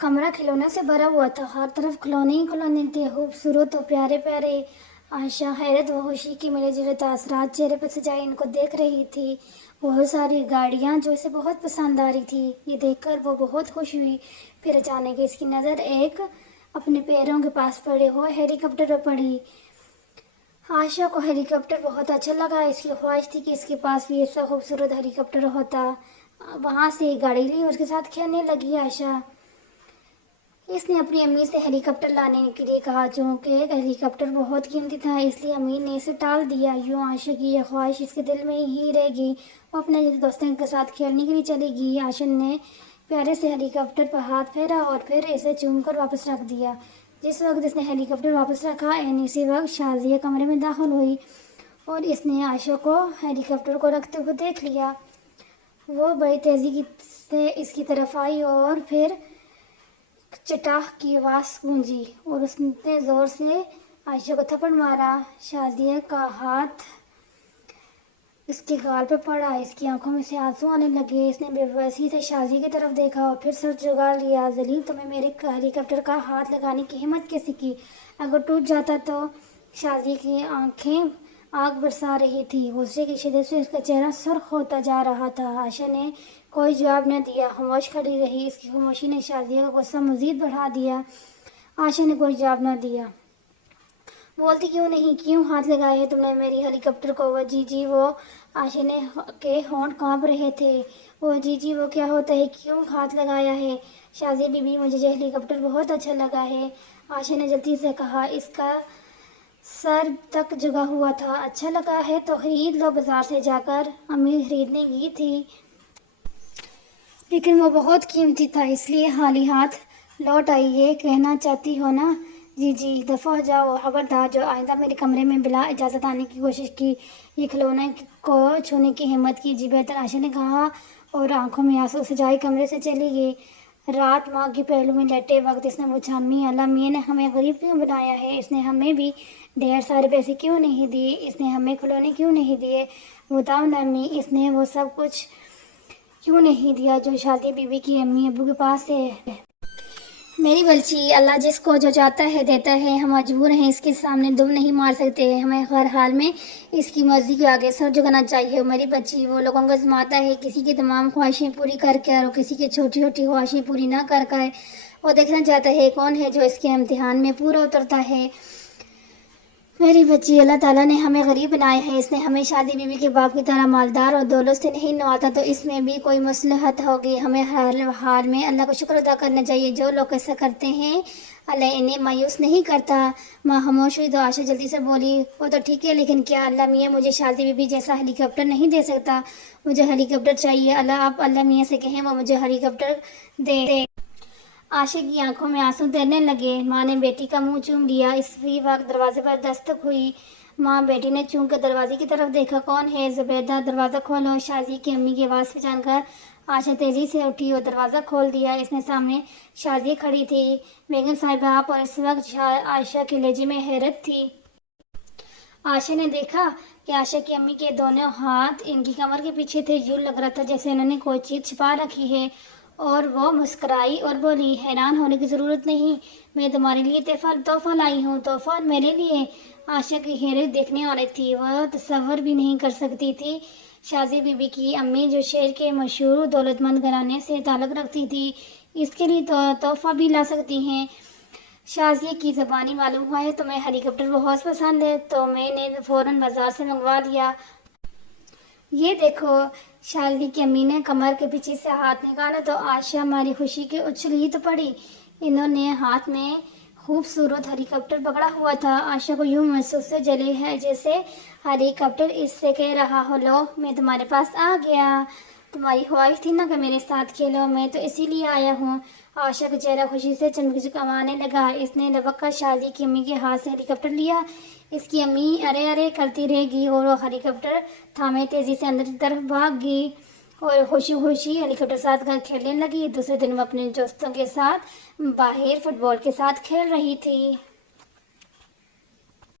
कमरा खिलौनों से भरा हुआ था। हर तरफ खिलौने ही खिलौने थे, खूबसूरत और प्यारे प्यारे। आयशा हैरत व खुशी की मिले जुले तासरात चेहरे पर सजाए इनको देख रही थी। बहुत सारी गाड़ियां जो इसे बहुत पसंद आ रही थी, ये देखकर वो बहुत खुश हुई। फिर अचानक इसकी नज़र एक अपने पैरों के पास पड़े हुए हेलीकॉप्टर पर पड़ी। आयशा को हेलीकॉप्टर बहुत अच्छा लगा। इसकी ख्वाहिश थी कि इसके पास भी ऐसा खूबसूरत हेलीकॉप्टर होता। वहाँ से एक गाड़ी ली और उसके साथ खेलने लगी आयशा। इसने अपनी अम्मी से हेलीकॉप्टर लाने के लिए कहा, चूँकि हेलीकॉप्टर बहुत कीमती था इसलिए अम्मी ने इसे टाल दिया। यूँ आयशा की यह ख्वाहिश इसके दिल में ही रहेगी। वो अपने दोस्तों के साथ खेलने के लिए चली गई। आयशा ने प्यारे से हेलीकॉप्टर पर हाथ फेरा और फिर इसे चूमकर वापस रख दिया। जिस वक्त इसने हेलीकॉप्टर वापस रखा, एन इसी वक्त शाजिया कमरे में दाखिल हुई और इसने आयशा को हेलीकॉप्टर को रखते हुए देख लिया। वो बड़ी तेज़ी से इसकी तरफ आई और फिर चटाख की आवाज़ गूंजी और उसने ज़ोर से आयशा को थप्पड़ मारा। शाजिया का हाथ इसके गाल पे पड़ा। इसकी आंखों में से आंसू आने लगे। इसने बेबसी से शाजिया की तरफ देखा और फिर सर झुका लिया। जलील, तुम्हें मेरे हेलीकॉप्टर का हाथ लगाने की हिम्मत कैसे की? अगर टूट जाता तो? शाजिया की आंखें आग बरसा रही थी। गुस्से की शिद्दत से उसका चेहरा सुर्ख होता जा रहा था। आयशा ने कोई जवाब न दिया, खामोश खड़ी रही। इसकी खामोशी ने शाजिया का गुस्सा मज़ीद बढ़ा दिया। आयशा ने कोई जवाब न दिया। बोलती क्यों नहीं? क्यों हाथ लगाए है तुमने मेरी हेलीकॉप्टर को? वो जी वो आयशा ने के होंठ कांप रहे थे। वो जी वो क्या होता है? क्यों हाथ लगाया है? शाजिया बीबी, मुझे ये हेलीकॉप्टर बहुत अच्छा लगा है, आयशा ने जल्दी से कहा। इसका सर तक झुका हुआ था। अच्छा लगा है तो खरीद लो, बाजार से जाकर अम्मी खरीदने गई थी, लेकिन वो बहुत कीमती था इसलिए खाली हाथ लौट आई। ये कहना चाहती हो ना? जी दफ़ा हो जाओ। खबरदार, जो आइंदा मेरे कमरे में बिला इजाज़त आने की कोशिश की, ये खिलौने को छूने की हिम्मत की, जी बेहतर, आयशा ने कहा और आंखों में आंसू सजाए कमरे से चली गई। रात माँ के पहलू में लेटे वक्त इसने पूछा, अम्मी, अल्लाह मियाँ ने हमें गरीब क्यों बनाया है? इसने हमें भी ढेर सारे पैसे क्यों नहीं दिए? इसने हमें खिलौने क्यों नहीं दिए? बताओ ना अम्मी, इसने वो सब कुछ क्यों नहीं दिया जो शादी बीवी की अम्मी अबू के पास है? मेरी बच्ची, अल्लाह जिसको जो चाहता है देता है। हम मजबूर हैं, इसके सामने दुम नहीं मार सकते। हमें हर हाल में इसकी मर्जी के आगे सर झुकाना चाहिए। मेरी बच्ची, वो लोगों को आजमाता है, किसी की तमाम ख्वाहिशें पूरी करके और किसी की छोटी छोटी ख्वाहिशें पूरी ना कर कर। वो देखना चाहता है कौन है जो इसके इम्तिहान में पूरा उतरता है। मेरी बच्ची, अल्लाह ताला ने हमें गरीब बनाए हैं। इसने हमें शादी बीवी के बाप की तरह मालदार और दौलत से नहीं नवाजा, तो इसमें भी कोई मसलहत होगी। हमें हर हाल में अल्लाह को शुक्र अदा करना चाहिए। जो लोग ऐसा करते हैं, अल्लाह इन्हें मायूस नहीं करता। माँ खामोश हुई तो आयशा जल्दी से बोली, वो तो ठीक है, लेकिन क्या अल्लाह मियाँ मुझे शादी बीवी जैसा हेलीकॉप्टर नहीं दे सकता? मुझे हेलीकॉप्टर चाहिए। आप अल्लाह मियाँ से कहें वो मुझे हेलीकॉप्टर दे। आयशा की आंखों में आंसू तैरने लगे। माँ ने बेटी का मुंह चूम लिया। इसी वक्त दरवाजे पर दस्तक हुई। माँ बेटी ने चूम कर दरवाजे की तरफ देखा। कौन है? जुबैदा, दरवाज़ा खोलो। शाजिया की अम्मी की आवाज़ पहचान कर आयशा तेज़ी से उठी और दरवाज़ा खोल दिया। इसने सामने शाजिया खड़ी थी। बेगम साहिबा आप, और इस वक्त आयशा के लहजे में हैरत थी। आयशा ने देखा कि आयशा की अम्मी के दोनों हाथ इनकी कमर के पीछे थे। यूँ लग रहा था जैसे इन्होंने कोई चीज़ छिपा रखी है। और वो मुस्कुराई और बोली, हैरान होने की ज़रूरत नहीं, मैं तुम्हारे लिए तोहफ़ा लाई हूँ। तोहफ़ा मेरे लिए? आयशा की हैरत देखने वाली थी। वह तसव्वुर भी नहीं कर सकती थी शाजिया बीबी की अम्मी, जो शहर के मशहूर दौलतमंद घराने से ताल्लुक़ रखती थी, इसके लिए तोहफ़ा भी ला सकती हैं। शाजिया की ज़बानी मालूम हुआ है तुम्हें हेलीकॉप्टर बहुत पसंद है, तो मैंने फ़ौरन बाज़ार से मंगवा लिया। ये देखो। शाजिया की अम्मी ने कमर के पीछे से हाथ निकाला तो आयशा हमारी खुशी के उछली तो पड़ी। इन्होंने हाथ में खूबसूरत हेलीकॉप्टर पकड़ा हुआ था। आयशा को यूँ महसूस से जले है जैसे हेलीकॉप्टर इससे कह रहा हो, लो मैं तुम्हारे पास आ गया। तुम्हारी ख्वाहिश थी ना कि मेरे साथ खेलो, मैं तो इसीलिए आया हूँ। आयशा का चेहरा खुशी से चमकने लगा। इसने लबक कर शाजिया की अम्मी के हाथ से हेलीकॉप्टर लिया। इसकी अम्मी अरे अरे करती रहेगी और वो हेलीकॉप्टर थामे तेज़ी से अंदर की तरफ भाग गई और खुशी खुशी हेलीकॉप्टर साथ घर खेलने लगी। दूसरे दिन वो अपने दोस्तों के साथ बाहर फुटबॉल के साथ खेल रही थी।